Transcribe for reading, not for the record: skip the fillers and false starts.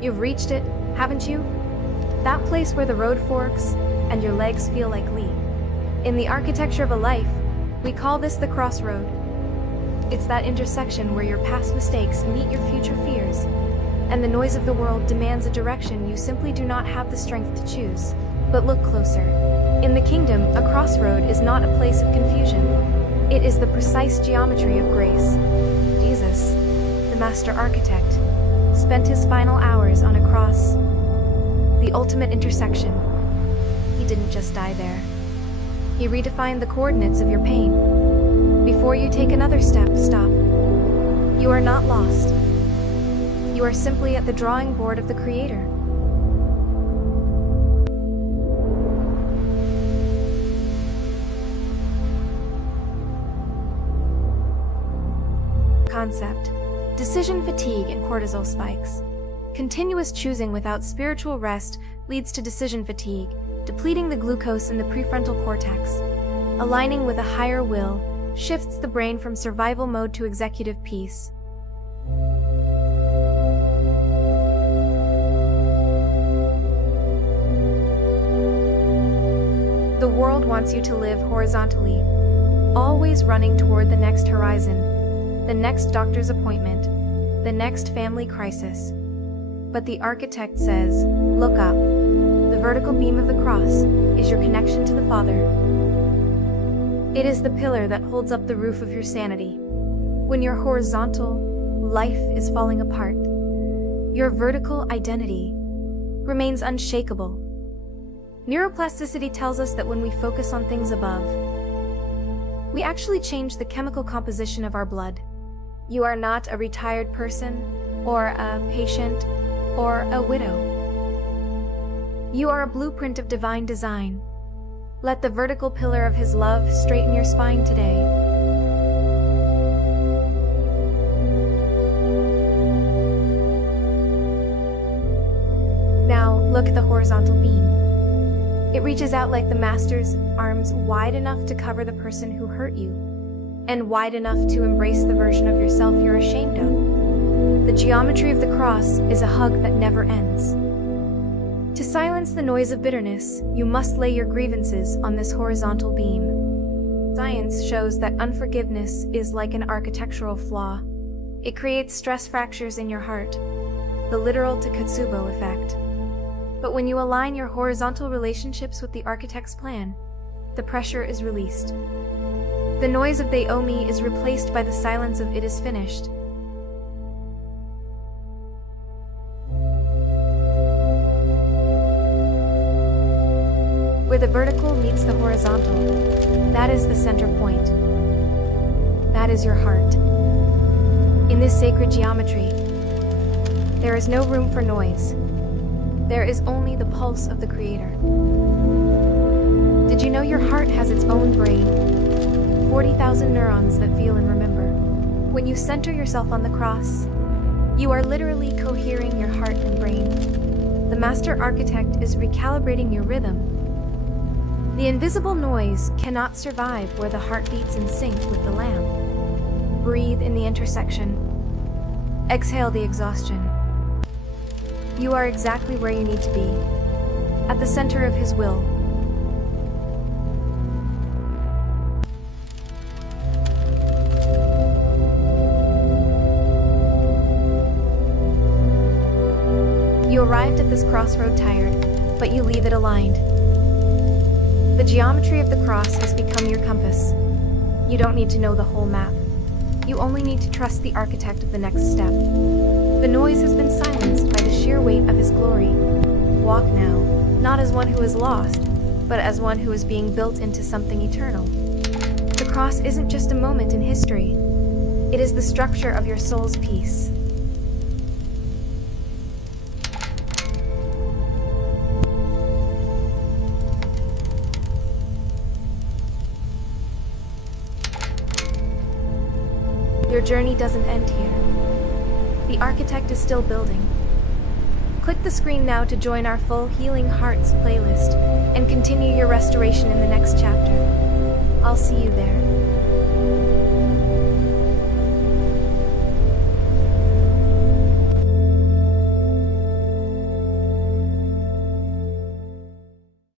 You've reached it, haven't you? That place where the road forks and your legs feel like Lee. In the architecture of a life, we call this the crossroad. It's that intersection where your past mistakes meet your future fears, and the noise of the world demands a direction you simply do not have the strength to choose. But look closer. In the kingdom, a crossroad is not a place of confusion. It is the precise geometry of grace. Jesus, the master architect, spent his final hours on a cross, the ultimate intersection. He didn't just die there. He redefined the coordinates of your pain. Before you take another step, stop. You are not lost. You are simply at the drawing board of the Creator. Concept: decision fatigue and cortisol spikes. Continuous choosing without spiritual rest leads to decision fatigue, depleting the glucose in the prefrontal cortex. Aligning with a higher will shifts the brain from survival mode to executive peace. The world wants you to live horizontally, always running toward the next horizon, the next doctor's appointment, the next family crisis. But the architect says, look up. The vertical beam of the cross is your connection to the Father. It is the pillar that holds up the roof of your sanity. When your horizontal life is falling apart, your vertical identity remains unshakable. Neuroplasticity tells us that when we focus on things above, we actually change the chemical composition of our blood. You are not a retired person, or a patient, or a widow. You are a blueprint of divine design. Let the vertical pillar of His love straighten your spine today. Now, look at the horizontal beam. It reaches out like the Master's arms, wide enough to cover the person who hurt you, and wide enough to embrace the version of yourself you're ashamed of. The geometry of the cross is a hug that never ends. To silence the noise of bitterness, you must lay your grievances on this horizontal beam. Science shows that unforgiveness is like an architectural flaw. It creates stress fractures in your heart, the literal Takotsubo effect. But when you align your horizontal relationships with the architect's plan, the pressure is released. The noise of "they owe me" is replaced by the silence of "it is finished." Where the vertical meets the horizontal, that is the center point. That is your heart. In this sacred geometry, there is no room for noise. There is only the pulse of the Creator. Did you know your heart has its own brain? 40,000 neurons that feel and remember. When you center yourself on the cross, you are literally cohering your heart and brain. The Master Architect is recalibrating your rhythm. The invisible noise cannot survive where the heart beats in sync with the Lamb. Breathe in the intersection. Exhale the exhaustion. You are exactly where you need to be, at the center of His will. You arrived at this crossroad tired, but you leave it aligned. The geometry of the cross has become your compass. You don't need to know the whole map. You only need to trust the architect of the next step. The noise has been silenced by the sheer weight of His glory. Walk now, not as one who is lost, but as one who is being built into something eternal. The cross isn't just a moment in history. It is the structure of your soul's peace. Your journey doesn't end here. The architect is still building. Click the screen now to join our full Healing Hearts playlist and continue your restoration in the next chapter. I'll see you there.